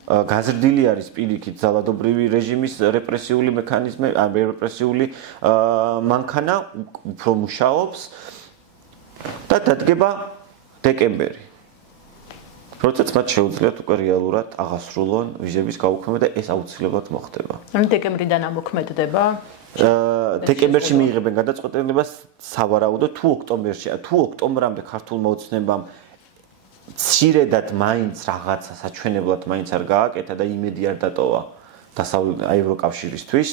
გაზრდილი არის პირიქით ძალადობრივი რეჟიმის რეპრესიული მექანიზმი, რეპრესიული მანქანა უფრო მუშაობს და დადგება დეკემბერი. როდესაც მათ შეუძლიათ უკვე რეალურად აღასრულონ ვიზების გაუქმება და ეს აუცილებლად მოხდება. ანუ დეკემბრიდან ამოქმედდება? დეკემბერში მიიღებენ გადაწყვეტილებას სავარაუდოდ თუ ოქტომბრამდე ქართულმა ოცნებამ ცირედად მაინც რაღაცა საჩვენებლად მაინც არ გააკეთა და იმედი არ დატოვა ევროკავშირისთვის,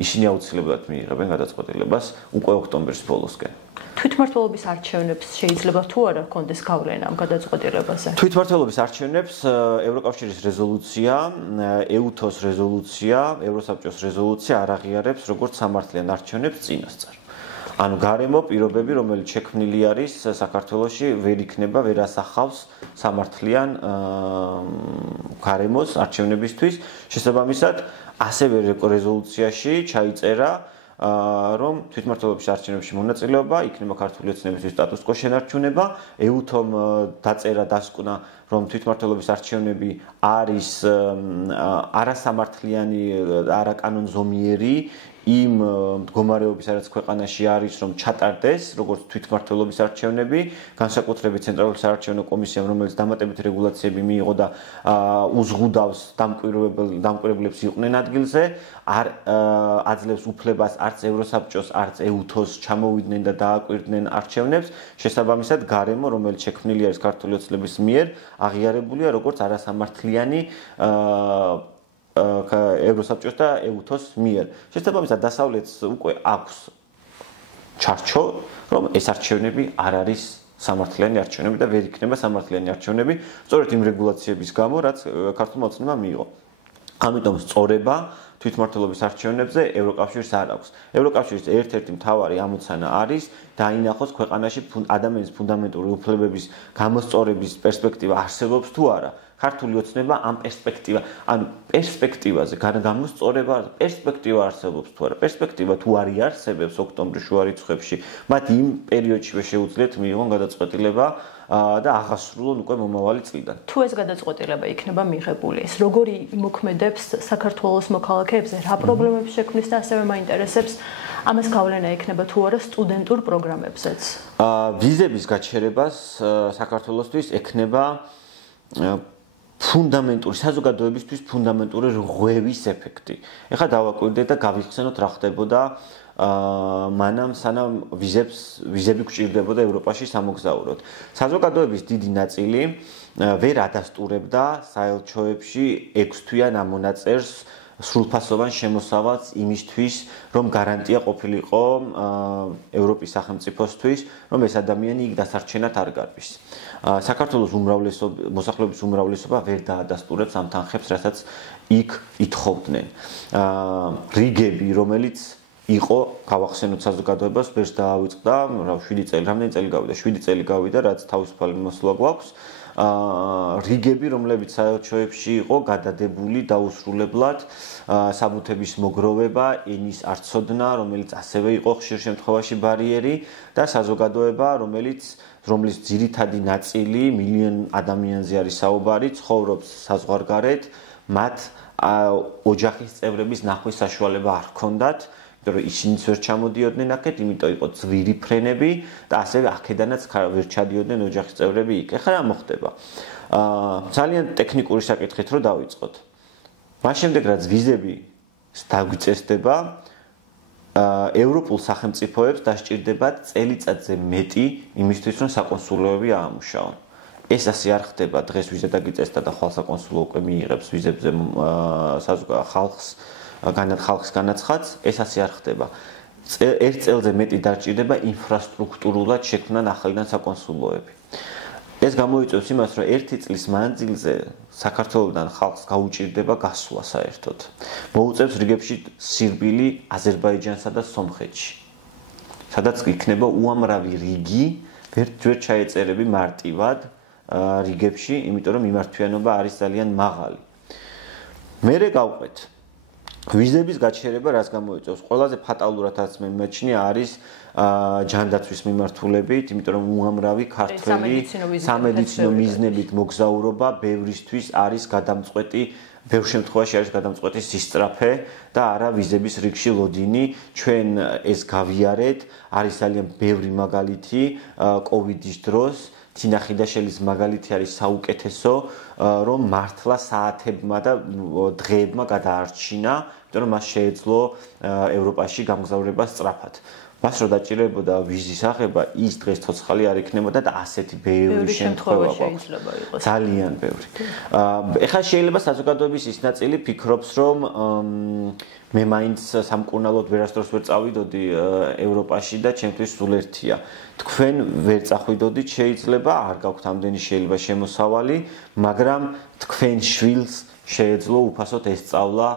ისინი აუცილებლად მიიღებენ გადაწყვეტილებას უკვე ოქტომბრის ბოლოსკენ. თვითმმართველობის არჩევნებს შეიძლება თუ არა ჰქონდეს გავლენა ამ გადაწყვეტილებაზე? თვითმმართველობის არჩევნებს ევროკავშირის რეზოლუცია, EUTOS რეზოლუცია, ევროსაბჭოს რეზოლუცია არ აღიარებს როგორც სამართლიან არჩევნებს წინასწარ. ანუ გარემო პირობები, რომელიც შექმნილი არის საქართველოში, ვერ იქნება, ვერ ასახავს სამართლიან გარემოს არჩევნებისთვის. შესაბამისად, ასევე რეზოლუციაში ჩაიწერა, რომ თვითმმართველობის არჩევნებში მონაწილეობა იქნება ქართული ოცნებისთვის სტატუს-კვო შენარჩუნება, EUTOM დაწერა დასკვნა, რომ თვითმმართველობის არჩევნები არის არასამართლიანი, არაკანონზომიერი, იმ მდგომარეობის რაც ქვეყანაში არის, რომ ჩატარდეს როგორც თვითმმართველობის არჩევნები, განსაკუთრებით ცენტრალური საარჩევნო კომისიამ, რომელიც დამატებითი რეგულაციები მიიღო და უზღუდავს დამკვირვებლებს იყვნენ ადგილზე, არ აძლევს უფლებას არც ევროსაბჭოს, არც EUTO-ს ჩამოვიდნენ და დააკვირდნენ არჩევნებს, შესაბამისად გარემო, რომელიც შექმნილი არის ქართული ოცნების მიერ, აღიარებულია როგორც არასამართლიანი ევროსაბჭოს და EUTO-ს მიერ. შესაბამისად დასავლეთს უკვე აქვს ჩარჩო, რომ ეს არჩევნები არ არის სამართლიანი არჩევნები და ვერ იქნება სამართლიანი არჩევნები, სწორედ იმ რეგულაციების გამო, რაც ქართულმა ოცნებმა მიიღო. ამიტომ სწორება თვითმმართველობის არჩევნებზე ევროკავშირს არ აქვს. ევროკავშირის ერთ-ერთი მთავარი ამოცანა არის დაინახოს ქვეყანაში ადამიანის ფუნდამენტური უფლებების გამოსწორების პერსპექტივა არსებობს თუ არა. ქართული ოცნება ამ პერსპექტივაზე გამოსწორება პერსპექტივა არსებობს თუ არა. პერსპექტივა თუ არ იარსებებს ოქტომბრის შუა რიცხვებში, მათ იმ პერიოდშივე შეუძლიათ მიიღონ გადაწყვეტილება და აღასრულონ უკვე მომავალი წლიდან. თუ ეს გადაწყვეტილება იქნება მიღებული, ეს როგორი იმოქმედებს საქართველოს მოქალაქეებზე, რა პრობლემებს შექმნის და ასევე მაინტერესებს ამას გავლენა ექნება თუ არა სტუდენტურ პროგრამებზეც. ვიზების გაჩერებას საქართველოსთვის ექნება ფუნდამენტური საზოგადოებისთვის ფუნდამენტური ღვევის ეფექტი. ეხლა დავაკვირდეთ და გავიხსენოთ რა ხდებოდა მანამ სანამ ვიზები გვჭირდებოდა ევროპაში სამოგზაუროდ. საზოგადოების დიდი ნაწილი ვერ ადასტურებდა საელჩოებში 6 თვიან ამ მონაწერს სრულფასოვან შემოსავალს იმისთვის, რომ გარანტია ყოფილიყო ევროპის სახელმწიფოსთვის, რომ ეს ადამიანი იქ დასარჩენად არ გარბის. საქართველოს მოსახლეობის უმრავლესობა ვერ დაადასტურებს ამ თანხებს, რასაც იქ ითხოვდნენ. რიგები, რომელიც იყო გავახსენოთ საზოგადოებას, ვერც დაავიწყდა, 7 წელი, რამდენი წელი გავიდა? 7 წელი გავიდა, რაც თავისუფალი მოსვლა გვაქვს. რიგები, რომლებიც საელჩოებში იყო გადადებული დაუსრულებლად, საბუთების მოგროვება, ენის არცოდნა, რომელიც ასევე იყო ხშირ შემთხვევაში ბარიერი და საზოგადოება, რომლის ძირითადი ნაწილი მილიონ ადამიანზე არის საუბარი, ცხოვრობს საზღვარგარეთ, მათ ოჯახის წევრების ნახვის საშუალება არ ჰქონდათ. რომ ისინიც ვერ ჩამოდიოდნენ აქეთ, იმიტომ იყო ძვირი ფრენები და ასევე აქედანაც ვერ ჩადიოდნენ ოჯახის წევრები იქ. ეხლა რა მოხდება? ძალიან ტექნიკური საკითხით რო დავიწყოთ. მას შემდეგ რაც ვიზები დაგვიწესდება, ევროპულ სახელმწიფოებს დასჭირდებათ წელიწადზე მეტი იმისთვის, რომ საკონსულოები აამუშაონ. ეს ასე არ ხდება, დღეს ვიზა დაგიწესდა და ხვალ საკონსულო უკვე მიიღებს ვიზებზე ხალხის განაცხადს, ეს ასე არ ხდება. ერთ წელზე მეტი დაჭირდება ინფრასტრუქტურულად შექმნან ახლიდან საკონსულოები. ეს გამოიწვევს იმას, რომ ერთი წლის მანძილზე საქართველოსთან ხალხს გაუჭირდება გასვლა საერთოდ. მოუწევს რიგებში სირბილი აზერბაიჯანსა და სომხეთში. სადაც იქნება უამრავი რიგი, ვერ ჩაეწერები მარტივად რიგებში, იმიტომ რომ მიმართვიანობა არის ძალიან მაღალი. მერე გავყვეთ ვიზების გაჩერება რას გამოიწვევს? ყველაზე ფატალურად რაც მე მეჩნია არის ჯანდაცვის მიმართულებით, იმიტომ რომ უამრავი ქართველი სამედიცინო მიზნებით მოგზაურობა ბევრისთვის არის გადამწყვეტი, ბევრ შემთხვევაში არის გადამწყვეტი სისწრაფე და არა ვიზების რიგში ლოდინი. ჩვენ ეს გავიარეთ, არის ძალიან ბევრი მაგალითი კოვიდის დროს. თინა ხიდაშელის მაგალითი არის საუკეთესო, რომ მართლა საათებმა და დღეებმა გადაარჩინა, იმიტომ რომ მას შეეძლო ევროპაში გამგზავრება სწრაფად. მას რო დაჭირებოდა ვიზის აღება, ის დღეს ცოცხალი არ იქნებოდა და ასეთი ბევრი შემთხვევა გვაქვს. ძალიან ბევრი. ეხლა შეიძლება საზოგადოების ის ნაწილი ფიქრობს, რომ მე მაინც სამკურნალოდ ვერასდროს ვერ წავიდოდი ევროპაში და ჩემთვის სულ ერთია. თქვენ ვერ წახვიდოდით, შეიძლება, არ გაქვთ ამდენი შეიძლება შემოსავალი, მაგრამ თქვენ შვილს შეეძლო უფასოდ ესწავლა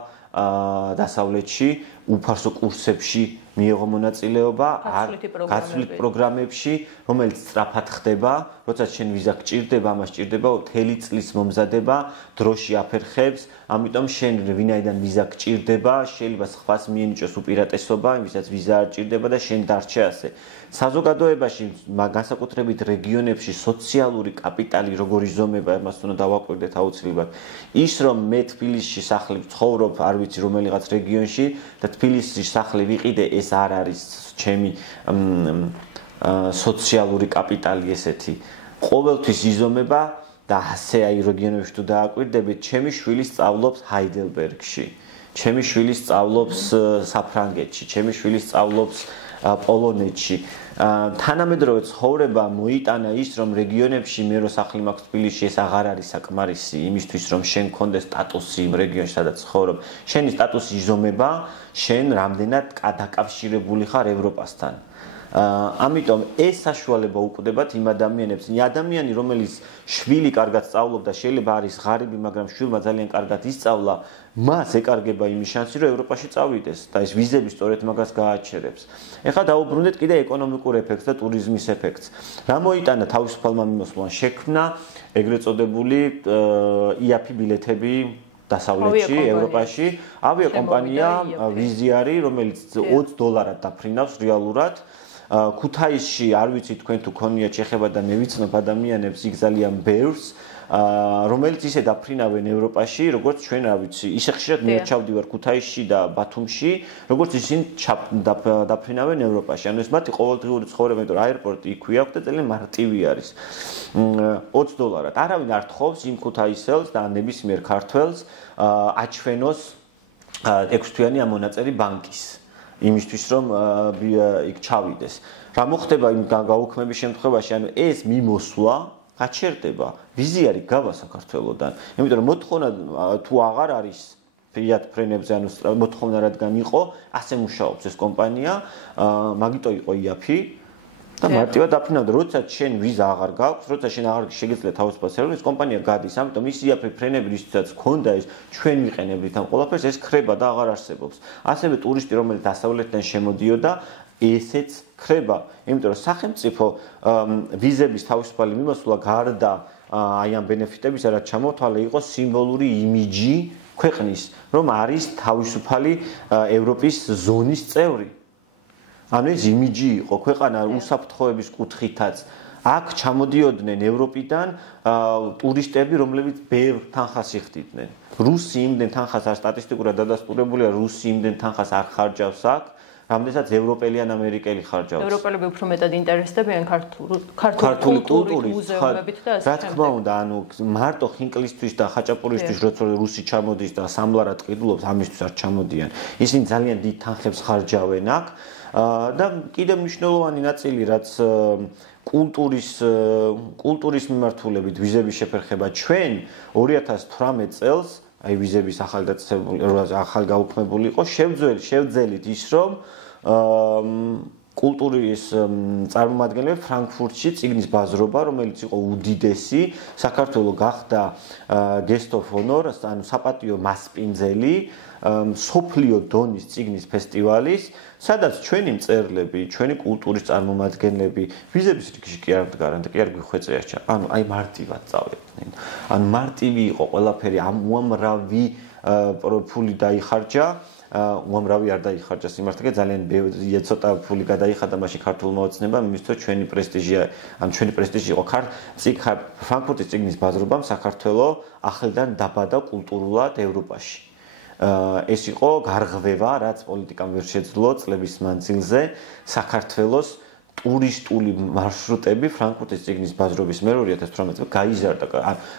დასავლეთში, უფასო კურსებში მიიღო მონაწილეობა გაცვლით პროგრამებში, რომელიც სწრაფად ხდება, როცა შენ ვიზა გჭირდება, ამას ჭირდება მთელი წლის მომზადება, დროში აფერხებს, ამიტომ შენ ვინაიდან ვიზა გჭირდება, შეიძლება სხვას მიენიჭოს უპირატესობა, ვისაც ვიზა არ ჭირდება და შენ დარჩე ასე. საზოგადოებაში, განსაკუთრებით რეგიონებში სოციალური კაპიტალი როგორ იზომება, იმას უნდა დავაკვირდეთ აუცილებლად. ის რომ მე თბილისში სახლი ვცხოვრობ, არ ვიცი რომელიღაც რეგიონში და თბილისში სახლი ვიყიდე, ეს არ არის ჩემი სოციალური კაპიტალი ესეთი. ყოველთვის იზომება და ასე აი რეგიონებში თუ დააკვირდებით, ჩემი შვილი სწავლობს ჰაიდელბერგში. ჩემი შვილი სწავლობს საფრანგეთში, ჩემი შვილი სწავლობს პოლონეთში. თანამედროვე ცხოვრება მოიტანა ის, რომ რეგიონებში მე რო სახლი მაქვს თბილისში, ეს აღარ არის საკმარისი იმისთვის, რომ შენ გქონდეს სტატუსი იმ რეგიონში, სადაც ცხოვრობ. შენი სტატუსი იზომება, შენ რამდენად დაკავშირებული ხარ ევროპასთან. ამიტომ ეს საშუალება უკვდებათ იმ ადამიანებს, ადამიანი, რომელიც შვილი კარგად სწავლობდა, შეიძლება არის ღარიბი, მაგრამ შვილმა ძალიან კარგად ისწავლა, მას ეკარგება იმის შანსი, რომ ევროპაში წავიდეს და ეს ვიზები სწორედ მაგას გააჩერებს. ეხლა დავუბრუნდეთ კიდე ეკონომიკურ ეფექტს და ტურიზმის ეფექტს. რა მოიტანა თავისუფალმა მიმოსვლამ შექმნა ეგრეთ წოდებული IAPI ბილეთები დასავლეთში, ევროპაში, ავიაკომპანია ვიზიარი, რომელიც $20 დაფრინავს რეალურად. ქუთაისში არ ვიცი თქვენ თუ ქონიათ შეხება და მე ვიცნობ ადამიანებს იქ ძალიან ბევრს, რომელიც ისე დაფრინავენ ევროპაში, როგორც ჩვენ არ ვიცი. ისე ხშირად მე ჩავდივარ ქუთაისში და ბათუმში, როგორც ისინი დაფრინავენ ევროპაში. ანუ ეს მათი ყოველდღიური ცხოვრება, იმიტომ რომ აეროპორტი იქვე აქვს და ძალიან მარტივი არის. $20. არავინ არ თხოვს იმ ქუთაისელს და ნებისმიერ ქართველს აჩვენოს 6 თვიანი ამონაწერი ბანკის. იმისთვის რომ იქ ჩავიდეს. რა მოხდება იმ გაუქმების შემთხვევაში, ანუ ეს მიმოსვლა გაჩერდება. ვიზიარი გავა საქართველოდან. იმიტომ რომ მოთხოვნა თუ აღარ არის Fiat ფრენებზე, ანუ მოთხოვნა რადგან იყო, ასე მუშაობს ეს კომპანია, მაგიტო იყო IAPI და მარტივად დაფრინავდა, როცა შენ ვიზა აღარ გაქვს, როცა შენ აღარ შეგიძლია თავისუფალ სერვისს, კომპანია გადის, ამიტომ ის IAPI ფრენები, რისთვისაც გქონდა ეს, ჩვენ ვიყენებდით ამ ყველაფერს, ეს ხრება და აღარ არსებობს. ასევე ტურისტი, რომელიც დასავლეთიდან შემოდიოდა, ესეც ხრება, იმიტომ რომ სახელმწიფო ვიზების თავისუფალი მიმოსვლა გარდა აი ამ ბენეფიტებისა, რაც ჩამოთვალე, იყო სიმბოლური იმიჯი ქვეყნის, რომ არის თავისუფალი ევროპის ზონის წევრი. ანუ ეს იმიჯი იყო ქვეყანა უსაფრთხოების კუთხითაც. აქ ჩამოდიოდნენ ევროპიდან ტურისტები, რომლებიც ბევრ თანხას იხდიდნენ. რუსი იმდენ თანხას არ სტატისტიკურად დადასტურებულია, რუსი იმდენ თანხას არ ხარჯავს აქ, რამდენსაც ევროპელი ან ამერიკელი ხარჯავს. ევროპელები უფრო მეტად ინტერესდებიან ქართული კულტურით, მუზეუმებით და ასე. რა თქმა უნდა, ანუ მარტო ხინკლისთვის და ხაჭაპურისთვის, როცა რუსი ჩამოდის და სამლარად ყიდულობს, ამისთვის არ ჩამოდიან. ისინი ძალიან დიდ თანხებს ხარჯავენ აქ. და კიდევ მნიშვნელოვანი ნაწილი, რაც კულტურის მიმართულებით ვიზების შეფერხება ჩვენ 2018 წელს, აი ვიზების ახალ გაუქმებული იყო, შევძელით ის, რომ კულტურის წარმომადგენლები ფრანკფურტში წიგნის ბაზრობა, რომელიც იყო უდიდესი, საქართველოს გახდა guest of honor, ანუ საპატიო მასპინძელი სოფლიო დონის წიგნის ფესტივალის, სადაც ჩვენი მწერლები, ჩვენი კულტურის წარმომადგენლები ვიზების რიგში კი არ დგარან და კი არ გვიხვეწეა. ანუ აი მარტივად წავიდნენ. ანუ მარტივი იყო ყველაფერი, უამრავი ფული დაიხარჯა. უამრავი არ დაიხარჯა სიმართლე, ძალიან ცოტა ფული გადაიხადა მაშინ ქართულმა ოცნებამ, იმისთვის ჩვენი პრესტიჟი, ან ჩვენი პრესტიჟი იყო ფრანკფურტის წიგნის ბაზრობამ საქართველოს ახლიდან დაბადა კულტურულად ევროპაში. ეს იყო გარღვევა, რაც პოლიტიკამ ვერ შეძლო წლების მანძილზე საქართველოს ტურისტული მარშრუტები ფრანკფურტის წიგნის ბაზრობის მერე 2018 წელს გაიზარდა,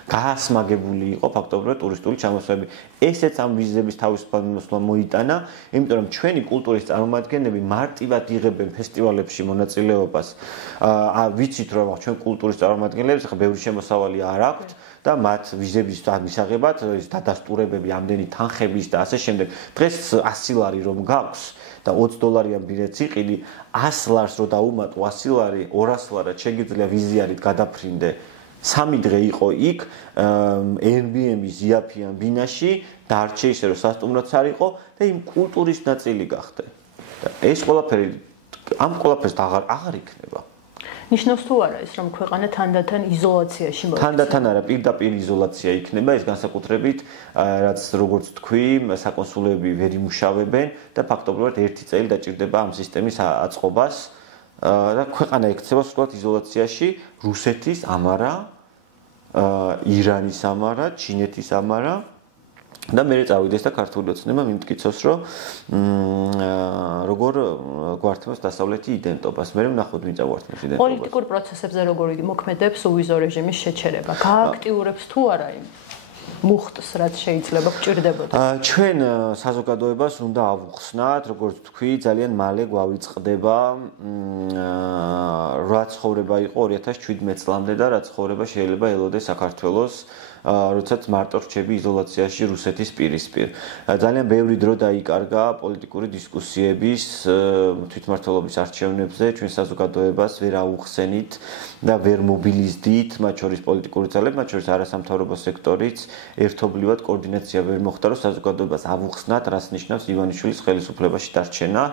გაასმაგებული იყო ფაქტობრივად ტურისტული ჩამოსვლები. ესეც ამ ვიზების თავისუფალ მიმოსვლამ მოიტანა, იმიტომ რომ ჩვენი კულტურის წარმომადგენლები მარტივად იღებენ ფესტივალებში მონაწილეობას. ვიცით რომ ჩვენ კულტურის წარმომადგენლებს ახლა ბევრი შემოსავალი არ აქვთ და მათ ვიზების მისაღებად დადასტურებები, ამდენი თანხების და ასე შემდეგ. დღეს 100 ლარი რომ გაქვს და $20 ბილეთს იყიდი, 100 ლარს რო დაუმატო 100 ლარი, 200 ლარად შეგიძლია ვიზიარით გადაფრინდე. 3 დღე იყო იქ Airbnb-ის IAPI-ან ბინაში, დარჩე ისე რომ სასტუმროც არ იყო და იმ კულტურის ნაწილი გახდე. და ეს ყველაფერი ამ ყველაფერს აღარ იქნება. ნიშნავს თუ არა ეს რომ ქვეყანა თანდათან იზოლაციაში მოიქცევა? თანდათან არა, პირდაპირ იზოლაცია იქნება, ეს განსაკუთრებით რაც როგორც თქვი, საკონსულოები ვერ იმუშავებენ და ფაქტობრივად 1 წელი დაჭირდება ამ სისტემის აწყობას და ქვეყანა იქცევა სულ იზოლაციაში, რუსეთის ამარა, ირანის ამარა, ჩინეთის ამარა და მე წავიდეს და ქართული ოცნება მიმტკიცოს, რომ როგორ გვართმევს დასავლეთი იდენტობას. მე ვნახოთ ვინ წაგვართმევს იდენტობას. პოლიტიკურ პროცესებზე როგორ მოქმედებს უვიზო რეჟიმის შეჩერება? გააქტიურებს თუ არა იმ მუხტს, რაც შეიძლება გვჭირდებოდა? ჩვენ საზოგადოებას უნდა ავუხსნათ, როგორც თქვი, ძალიან მალე გვავიწყდება რა ცხოვრება იყო 2017 წლამდე და რა ცხოვრება შეიძლება ელოდეს საქართველოს როდესაც მარტო რჩები იზოლაციაში რუსეთის პირისპირ. ძალიან ბევრი დრო დაიკარგა პოლიტიკური დისკუსიების თვითმმართველობის არჩევნებზე, ჩვენ საზოგადოებას ვერ აუხსენით და ვერ მობილიზდით, მათ შორის პოლიტიკური ძალები, მათ შორის არასამთავრობო სექტორიც ერთობლივად კოორდინაცია ვერ მოხდა, რომ საზოგადოებას ავუხსნათ, რას ნიშნავს ივანიშვილის ხელისუფლებაში დარჩენა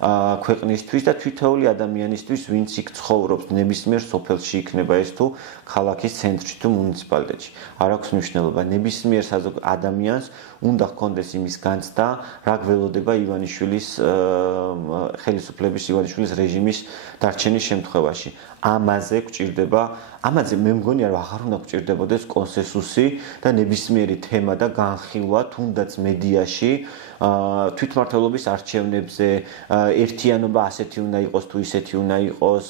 ქვეყნისთვის და თითოეული ადამიანისთვის, ვინც იქ ცხოვრობს, ნებისმიერ სოფელში იქნება ეს თუ ქალაქის ცენტრში თუ მუნიციპალიტეტში. არ აქვს მნიშვნელობა, ნებისმიერ ადამიანს უნდა ჰქონდეს იმის განცდა, რა გველოდება ივანიშვილის ხელისუფლების ივანიშვილის რეჟიმის დარჩენის შემთხვევაში. ამაზე გვჭირდება, ამაზე მე მგონი აღარ უნდა გვჭირდებოდეს კონსენსუსი და ნებისმიერი თემა და განხილვა თუნდაც მედიაში თვითმმართველობის არჩევნებზე ერთიანობა ასეთი უნდა იყოს თუ ისეთი უნდა იყოს,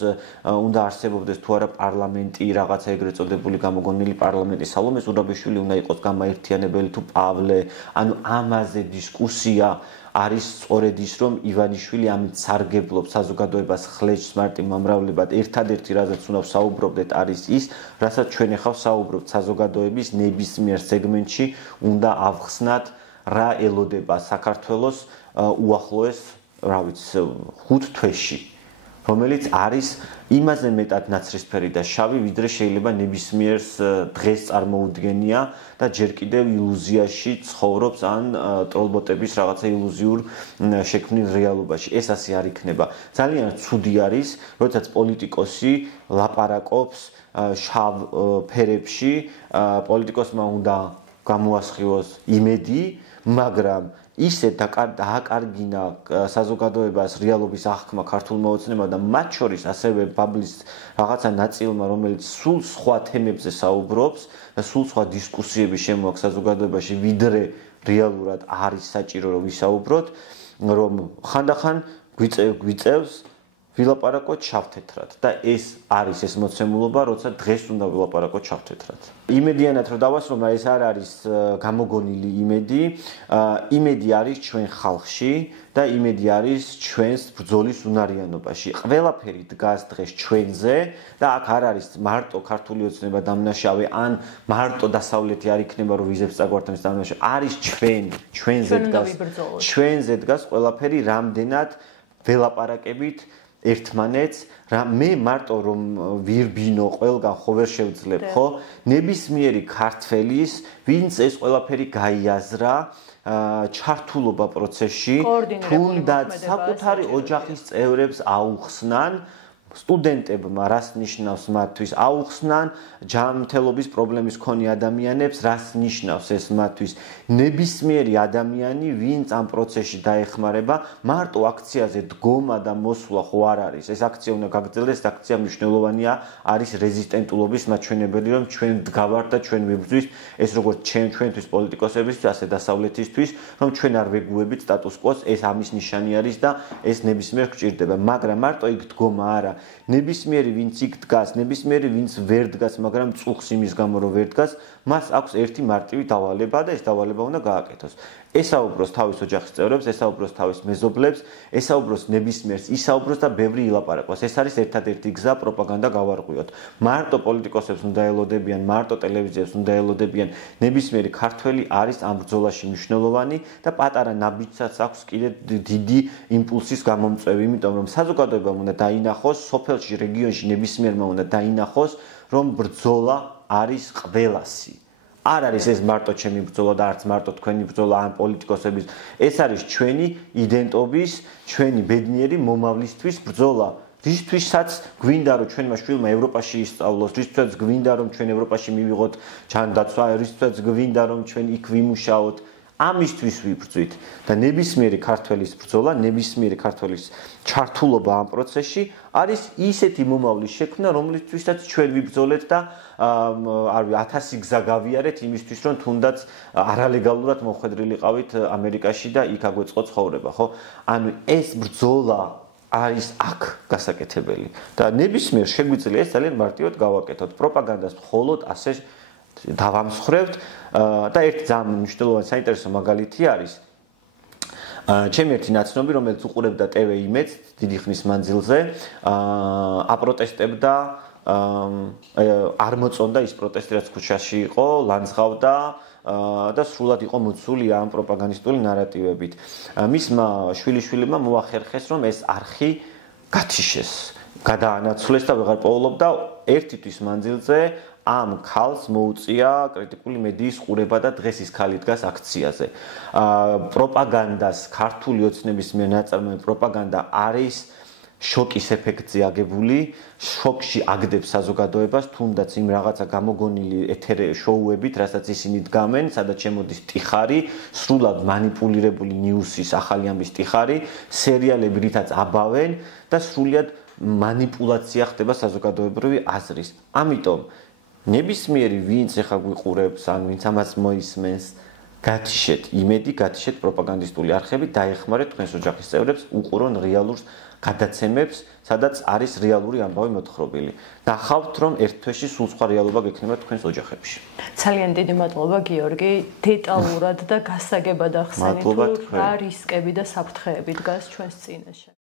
უნდა არსებობდეს თუ არა პარლამენტი, რაღაცა ეგრეთ წოდებული გამოგონილი პარლამენტი, სალომე ზურაბიშვილი უნდა იყოს გამაერთიანებელი თუ პავლე, ანუ ამაზე დისკუსია არის სწორედ ის, რომ ივანიშვილი ამით სარგებლობს საზოგადოებას ხლეჯს მარტივ მომრავლებად. ერთადერთი რაზეც უნდა ვსაუბრობდეთ არის ის, რასაც ჩვენ ახლა ვსაუბრობთ საზოგადოების ნებისმიერ სეგმენტში უნდა ავხსნათ რა ელოდება საქართველოს უახლოეს, რა ვიცი, 5 თვეში, რომელიც არის იმაზე მეტად ნაცრისფერი და შავი, ვიდრე შეიძლება ნებისმიერს დღეს წარმოუდგენია და ჯერ კიდევ ილუზიაში ცხოვრობს ან ტროლბოტების რაღაცა ილუზიურ შექმნილ რეალობაში. ეს ასე არ იქნება. ძალიან ცუდი არის, როდესაც პოლიტიკოსი ლაპარაკობს შავ ფერებში, პოლიტიკოსმა უნდა გამოასხივოს იმედი, მაგრამ ისე დააკარგინა საზოგადოებას რეალობის აღქმა ქართულმა ოცნებამ და მათ შორის ასევე ბაბლის რაღაცა ნაწილმა, რომელიც სულ სხვა თემებზე საუბრობს და სულ სხვა დისკუსიები შემოაქვს საზოგადოებაში, ვიდრე რეალურად არის საჭირო რომ ვისაუბროთ, რომ ხანდახან გვიწევს ვილაპარაკოთ შავთეთრად და ეს არის ეს მოცემულობა, როცა დღეს უნდა ვილაპარაკოთ შავთეთრად. იმედიანად რომ დავასრულო, ეს არ არის გამოგონილი იმედი, იმედი არის ჩვენ ხალხში და იმედი არის ჩვენს ბრძოლის უნარიანობაში. ყველაფერი დგას დღეს ჩვენზე და აქ არ არის მარტო ქართული ოცნება დამნაშავე ან მარტო დასავლეთი არ იქნება რომ ვიზებს წაგვართმევს დამნაშავე. არის ჩვენზე დგას ყველაფერი, რამდენად ველაპარაკებით ერთმანეთს, რა მე მარტო რომ ვირბინო ყველგან ხო ვერ შევძლებ, ხო? ნებისმიერი ქართველის, ვინც ეს ყველაფერი გაიაზრა, ჩართულობა პროცესში, თუნდაც საკუთარი ოჯახის წევრებს აუხსნან, სტუდენტებმა რას ნიშნავს მათთვის აუხსნან, ჯანმრთელობის პრობლემის მქონე ადამიანებს რას ნიშნავს ეს მათთვის. ნებისმიერი ადამიანი, ვინც ამ პროცესში დაეხმარება, მარტო აქციაზე დგომა და მოსვლა ხო არ არის. ეს აქცია უნდა გაგრძელდეს, ეს აქცია მნიშვნელოვანია, არის რეზისტენტულობის მაჩვენებელი, რომ ჩვენ დგავართ და ჩვენ ვიბრძვით, ეს როგორც ჩვენთვის პოლიტიკოსებისთვის, ასე დასავლეთისთვის, რომ ჩვენ არ ვეგუებით სტატუს კვოს, ეს ამის ნიშანი არის და ეს ნებისმიერ გჭირდება, მაგრამ მარტო იქ დგომა არა. ნებისმიერი ვინც იქ დგას, ნებისმიერი ვინც ვერ დგას, მაგრამ წუხს იმის გამო რომ ვერ დგას, მას აქვს ერთი მარტივი დავალება და ეს დავალება უნდა გააკეთოს. ესაუბროს თავის ოჯახის წევრებს, ესაუბროს თავის მეზობლებს, ესაუბროს ნებისმიერს, ისაუბროს და ბევრი ილაპარაკოს. ეს არის ერთადერთი გზა პროპაგანდა გავარღვიოთ. მარტო პოლიტიკოსებს უნდა ელოდებიან, მარტო ტელევიზიებს უნდა ელოდებიან. ნებისმიერი ქართველი არის ამ ბრძოლაში მნიშვნელოვანი და პატარა ნაბიჯსაც აქვს კიდე დიდი იმპულსის გამომწვევი, იმიტომ რომ საზოგადოებამ უნდა დაინახოს, სოფელში, რეგიონში ნებისმიერმა უნდა დაინახოს, რომ ბრძოლა არის ყველასი. არ არის ეს მარტო ჩემი ბრძოლა და არც მარტო თქვენი ბრძოლა ან პოლიტიკოსების. ეს არის ჩვენი იდენტობის, ჩვენი ბედნიერი მომავლისთვის ბრძოლა. რისთვისაც გვინდა რომ ჩვენმა შვილმა ევროპაში ისწავლოს, რისთვისაც გვინდა რომ ჩვენ ევროპაში მივიღოთ ჯანდაცვა, რისთვისაც გვინდა რომ ჩვენ იქ ვიმუშაოთ. ამისთვის ვიბრძვით და ნებისმიერი ქართველის ბრძოლა, ნებისმიერი ქართველის ჩართულობა ამ პროცესში არის ისეთი მომავლის შექმნა, რომლისთვისაც ჩვენ ვიბრძოლეთ და არ ვიცი 1000 გზა გავიარეთ იმისთვის, რომ თუნდაც არალეგალურად მოხვედრილიყავით ამერიკაში და იქ აგვეწყო ცხოვრება, ხო? ანუ ეს ბრძოლა არის აქ გასაკეთებელი და ნებისმიერ შეგვიძლია ეს ძალიან მარტივად გავაკეთოთ. პროპაგანდას მხოლოდ ასე დავამსხრევთ და ერთი ძალიან მნიშვნელოვანი საინტერესო მაგალითი არის ჩემი ერთი ნაცნობი, რომელიც უყურებდა TV Image დიდი ხნის მანძილზე, აპროტესტებდა, არ მოწონდა ის პროტესტი, რაც ქუჩაში იყო, ლანძღავდა და სრულად იყო მოცული ამ პროპაგანდისტული ნარატივებით. მისმა შვილიშვილებმა მოახერხეს, რომ ეს არხი გათიშეს, გადაანაცვლეს და ვეღარ პოულობდა ერთი თვის მანძილზე ამ ქალს მოუწია კრიტიკული მედიის ყურება და დღეს ის ქალი დგას აქციაზე. პროპაგანდას ქართული ოცნების მიერ ნაწარმოებული პროპაგანდა არის შოკის ეფექტზე აგებული, შოკში აგდებს საზოგადოებას, თუნდაც იმ რაღაცა გამოგონილი ეთერ შოუებით, რასაც ისინი დგამენ, სადაც შემოდის ტიხარი, სრულად მანიპულირებული ნიუსის ახალი ამბის ტიხარი, სერიალები რითაც აბავენ და სრულად მანიპულაცია ხდება საზოგადოებრივი აზრის. ამიტომ ნებისმიერი ვინც ეხა გვიყურებს, ან ვინც ამას მოისმენს, გათიშეთ იმედი, გათიშეთ პროპაგანდისტული არხები, დაეხმარეთ თქვენს ოჯახის წევრებს, უყურონ რეალურ გადაცემებს, სადაც არის რეალური ამბავი მოთხრობილი. ნახავთ, რომ ერთ თვეში სულ სხვა რეალობა გექნება თქვენს ოჯახებში. ძალიან დიდი მადლობა გიორგი, დეტალურად და გასაგებად ახსენეთ, რა რისკები და საფრთხეები დგას ჩვენს წინაშე.